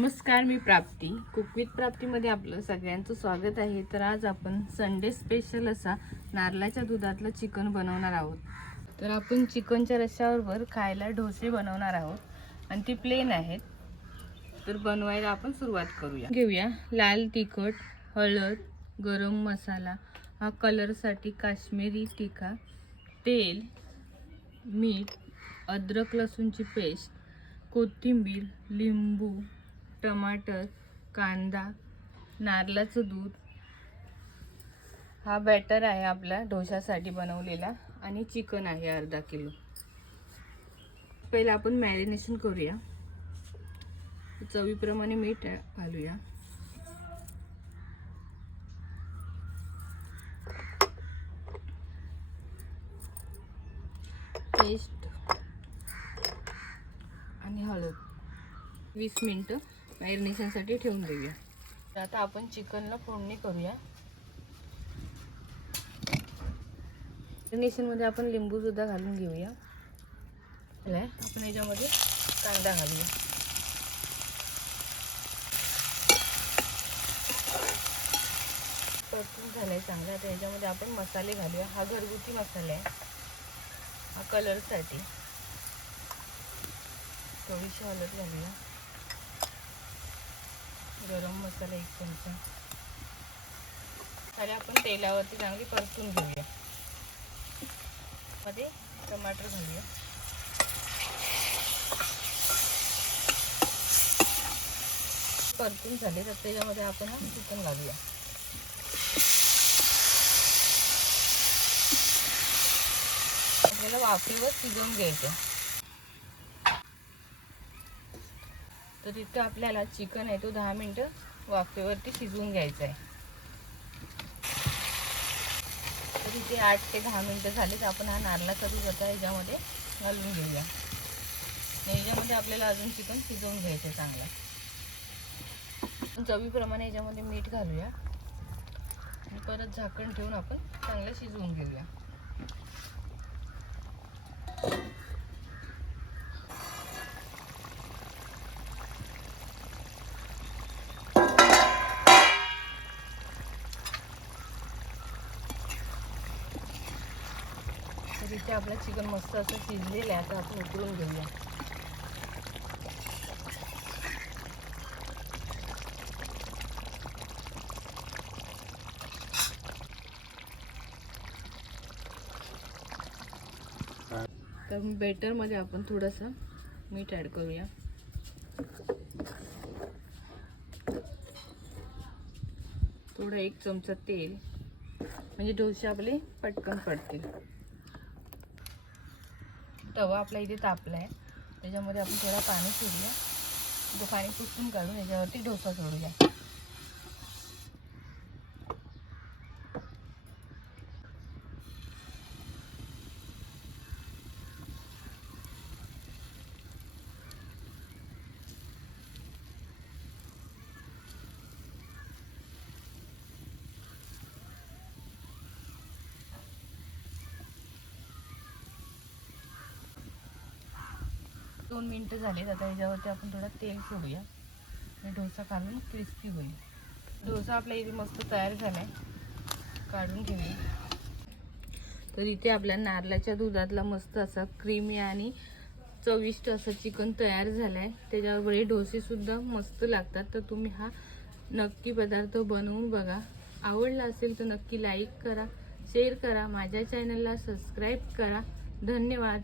नमस्कार मी प्राप्ती. Cook with प्राप्तीमध्ये आपलं सगळ्यांचं स्वागत आहे. तर आज आपण संडे स्पेशल असा नारळाच्या दुधातलं चिकन बनवणार आहोत. तर आपण चिकनच्या रश्श्याबरोबर खायला डोसे बनवणार आहोत. आणि ती प्लेन आहेत. तर बनवायला आपण सुरुवात करूया. घेऊया. लाल तिखट हळद गरम मसाला हा कलरसाठी काश्मीरी तिखा तेल मीठ अद्रक लसूणची पेस्ट कोथिंबीर लिंबू टमाटर कांदा नारळाचं दूध. हा बॅटर आहे आपला डोशासाठी बनवलेला आणि चिकन आहे अर्धा किलो. पहिलं आपण मॅरिनेशन करूया. चवीप्रमाणे मीठ घालूया. पेस्ट आणि हळद. वीस मिनटं. मॅरिनेशनसाठी ठेवून देऊया. तर आता आपण चिकनला फोडणी करूया. मॅरिनेशनमध्ये आपण लिंबूसुद्धा घालून घेऊया. आपण याच्यामध्ये कांदा घालूया. परतून आहे चांगला. आता याच्यामध्ये आपण मसाले घालूया. हा घरगुती मसाला आहे. हा कलरसाठी थोडीशी हळद घालूया. गरम मसाला एक चमचा. आणि आपण तेलावरती चांगली परतून घेऊया. मध्ये टमाटर घालूया. परतून झाले तर त्याच्यामध्ये आपण हा चिकन घालूया. आपल्याला वाफेवर शिजवून घ्यायचं. तर इथं आपल्याला चिकन आहे तो दहा मिनटं वाफेवरती शिजवून घ्यायचा आहे. तर इथे आठ ते दहा मिनटं झाले तर आपण हा नारळाचा दूध आता याच्यामध्ये घालून घेऊया. ह्याच्यामध्ये याच्यामध्ये आपल्याला अजून चिकन शिजवून घ्यायचं आहे चांगला. चवीप्रमाणे याच्यामध्ये मीठ घालूया. आणि परत झाकण ठेवून आपण चांगलं शिजवून घेऊया. तर इथे आपलं चिकन मस्त असं शिजलेलं आहे आता आपण उकळून घेऊया. तर बेटरमध्ये आपण थोडंसं मीठ ॲड करूया. थोडं एक चमचा तेल म्हणजे डोसे आपले पटकन पडतील. तवा आपला इथे तापला आहे त्याच्यामध्ये आपण थोडा पाणी सोडूया. तो पाणी पुसून काढून याच्यावरती डोसा सोडूया. दोन मिनटं झालीत. आता याच्यावरती आपण थोडं तेल सोडूया. आणि डोसा काढून क्रिस्पी होईल. डोसा आपला इथे मस्त तयार झाला आहे काढून घेऊया. तर इथे आपल्या नारळाच्या दुधातला मस्त असा क्रीमी आणि चविष्ट असं चिकन तयार झालं आहे त्याच्यावर हे डोसेसुद्धा मस्त लागतात. तर तुम्ही हा नक्की पदार्थ बनवून बघा. आवडला असेल तर नक्की लाईक करा शेअर करा माझ्या चॅनलला सबस्क्राईब करा. धन्यवाद.